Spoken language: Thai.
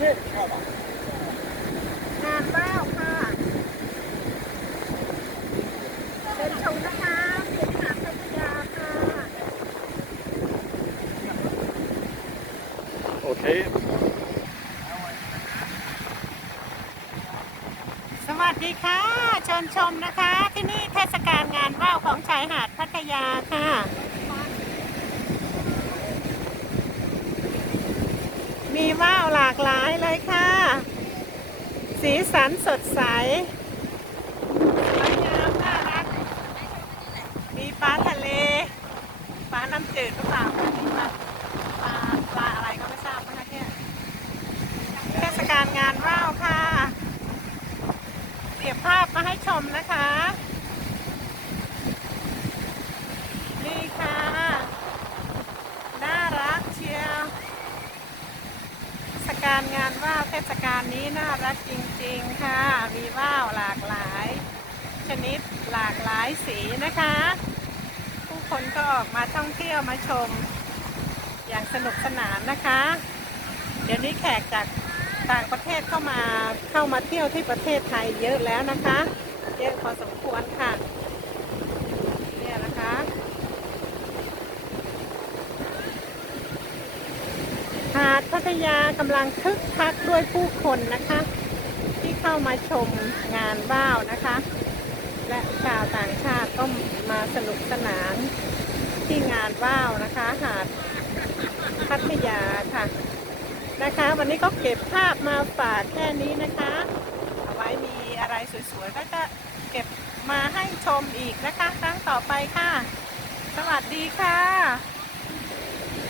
งามมากค่ะเดินชมนะคะสวนสาธารณะค่ะ Okay. สวัสดีค่ะชิญชมนะคะ ที่นี่เทศกาลงานว่าวของชายหาดพัทยาค่ะ มีว่าากหลายเลยค่ะ สีสันสดใสสวยงามน่ารักมีปลาทะเล ปลาน้ำจืดหรือเปล่ามีปลาปลาปลาอะไรก็ไม่ทราบนะคะเนี่ยเทศกาลงานว่าวค่ะ เก็บภาพมาให้ชมนะคะ นี่ค่ะ น่ารักเชียวเทศ กาลงานว่าวเทศกาลนี้น่ารักจริงๆค่ะ มีว่าวหลากหลาย ชนิดหลากหลายสีนะคะ ผู้คนก็ออกมาท่องเที่ยวมาชม อย่างสนุกสนานนะคะ เดี๋ยวนี้แขกจากต่างประเทศเข้ามาเข้ามาเที่ยวที่ประเทศไทยเยอะแล้วนะคะ เยอะพอสมควรค่ะ เนี่ยนะคะ หาดพั ทยากำลังคึกคักด้วยผู้คนนะคะ ที่เข้ามาชมงานว่าวนะคะ และชาวต่างชาติก็มาสนุกสนานที่งานว่าวนะคะ หาดพัทยาค่ะนะคะ วันนี้ก็เก็บภาพมาฝากแค่นี้นะคะเอาไว้มีอะไรสวยๆก็จะเก็บมาให้ชมอีกนะคะ ครั้งต่อไปค่ะ สวัสดีค่ะ